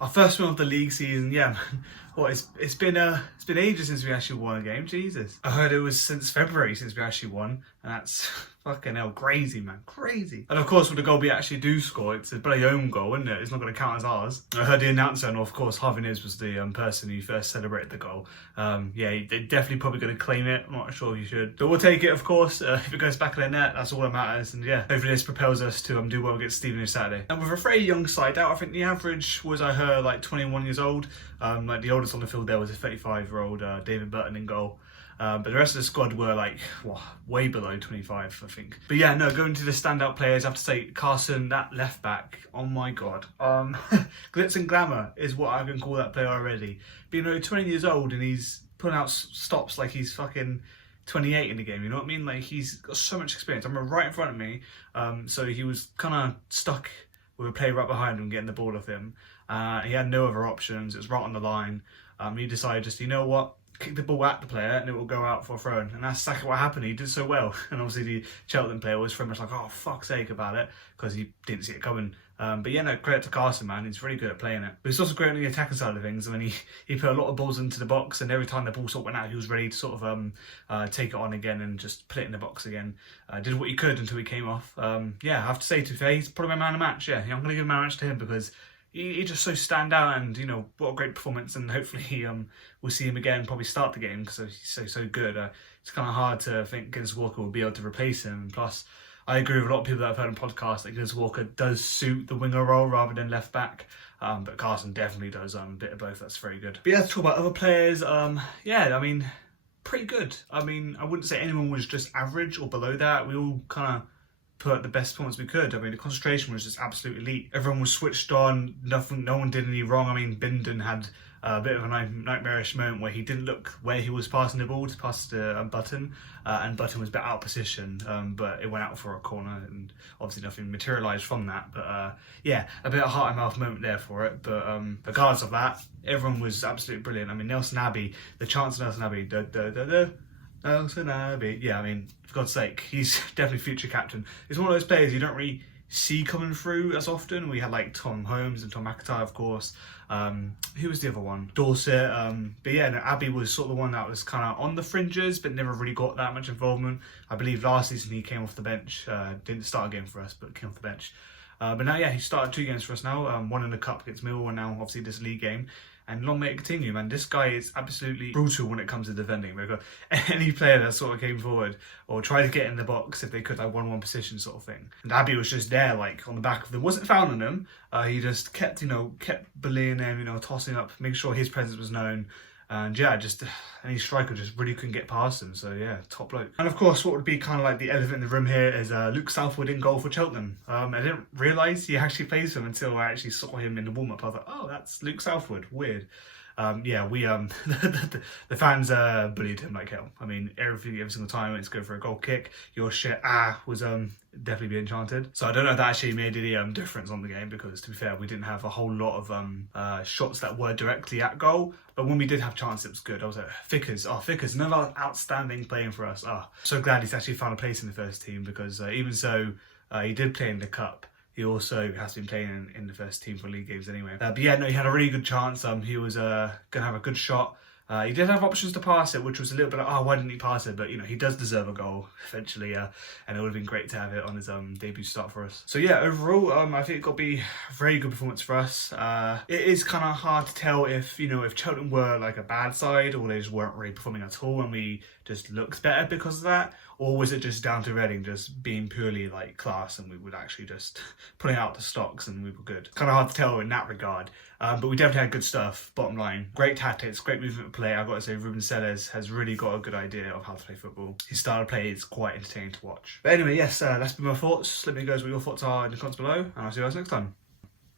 Our first win of the league season, yeah. What it's been ages since we actually won a game. Jesus, I heard it was since February since we actually won, and that's fucking hell, crazy, man, crazy. And of course, with the goal we actually do score, it's a bloody own goal, isn't it? It's not going to count as ours. I heard the announcer, and of course, Harvey Nibbs was the person who first celebrated the goal. Yeah, they're definitely probably going to claim it. I'm not sure if you should, but we'll take it, of course. If it goes back in the net, that's all that matters. And yeah, hopefully this propels us to do well against Stevenage Saturday. And with a very young side out, I think the average was, I heard, like 21 years old. Like the oldest on the field there was a 35-year-old David Burton in goal. But the rest of the squad were like, way below 25, I think. But yeah, no, going to the standout players, I have to say Carson, that left back, oh my god. Glitz and glamour is what I can call that player already. But 20 years old and he's putting out stops like he's fucking 28 in the game, you know what I mean? Like, he's got so much experience. I remember right in front of me, so he was kind of stuck with a player right behind him getting the ball off him. He had no other options. It was right on the line. He decided just, you know what, kick the ball at the player and it will go out for a throw in. And that's exactly what happened. He did so well. And obviously the Cheltenham player was very much like, oh, fuck's sake about it, because he didn't see it coming. But yeah, no, credit to Carson, man. He's really good at playing it. But he's also great on the attacking side of things. I mean, he put a lot of balls into the box, and every time the ball sort of went out, he was ready to sort of take it on again and just put it in the box again. Did what he could until he came off. Yeah, I have to say, to be fair, he's probably my man of the match. Yeah, I'm going to give man of the match to him because he just so stand out, and what a great performance. And hopefully we'll see him again, probably start the game because he's so good. It's kind of hard to think Guinness Walker will be able to replace him. And plus, I agree with a lot of people that I've heard on podcasts that Guinness Walker does suit the winger role rather than left back. But Carson definitely does a bit of both. That's very good. But yeah, to talk about other players, yeah, I mean, pretty good. I mean, I wouldn't say anyone was just average or below that. We all kind of put the best performance we could. I mean, the concentration was just absolutely elite. Everyone was switched on. No one did any wrong. I mean, Bindon had a bit of a nightmarish moment where he didn't look where he was passing the ball to pass to Button, and Button was a bit out of position, but it went out for a corner, and obviously nothing materialised from that. But yeah, a bit of a heart and mouth moment there for it. But regardless of that, everyone was absolutely brilliant. I mean, Nelson Abbey, the chance of Nelson Abbey, Nelson Abbey. Yeah, I mean, for God's sake, he's definitely future captain. He's one of those players you don't really see coming through as often. We had like Tom Holmes and Tom McIntyre, of course. Who was the other one? Dorset. But yeah, no, Abbey was sort of the one that was kind of on the fringes, but never really got that much involvement. I believe last season he came off the bench. Didn't start a game for us, but came off the bench. But now, yeah, he started 2 games for us now. One in the cup against Millwall, and now obviously this league game. And long may it continue, man. This guy is absolutely brutal when it comes to defending. They've got any player that sort of came forward or tried to get in the box if they could, like 1-1 position sort of thing. And Abbey was just there, like on the back of them. Wasn't fouling them. He just kept bullying them, tossing up, making sure his presence was known. And yeah, just any striker just really couldn't get past him. So yeah, top bloke. And of course, what would be kind of like the elephant in the room here is Luke Southwood in goal for Cheltenham. I didn't realise he actually plays for him until I actually saw him in the warm-up. I was like, oh, that's Luke Southwood. Weird. Yeah, we the fans bullied him like hell. I mean, every single time it's go for a goal kick, your shit was definitely be enchanted. So I don't know if that actually made any difference on the game, because to be fair, we didn't have a whole lot of shots that were directly at goal. But when we did have chances, it was good. I was like, Vickers, another outstanding playing for us. So glad he's actually found a place in the first team, because even so, he did play in the cup. He also has been playing in the first team for league games anyway. But yeah, no, he had a really good chance. He was going to have a good shot. He did have options to pass it, which was a little bit like, why didn't he pass it? But, he does deserve a goal eventually. And it would have been great to have it on his debut start for us. So yeah, overall, I think it got to be a very good performance for us. It is kind of hard to tell if Cheltenham were like a bad side, or they just weren't really performing at all and we just looked better because of that. Or was it just down to Reading just being purely like class, and we would actually just putting out the stocks and we were good? Kind of hard to tell in that regard. But we definitely had good stuff, bottom line. Great tactics, great movement of play. I've got to say, Ruben Sellers has really got a good idea of how to play football. His style of play is quite entertaining to watch. But anyway, yes, that's been my thoughts. Let me know what your thoughts are in the comments below, and I'll see you guys next time.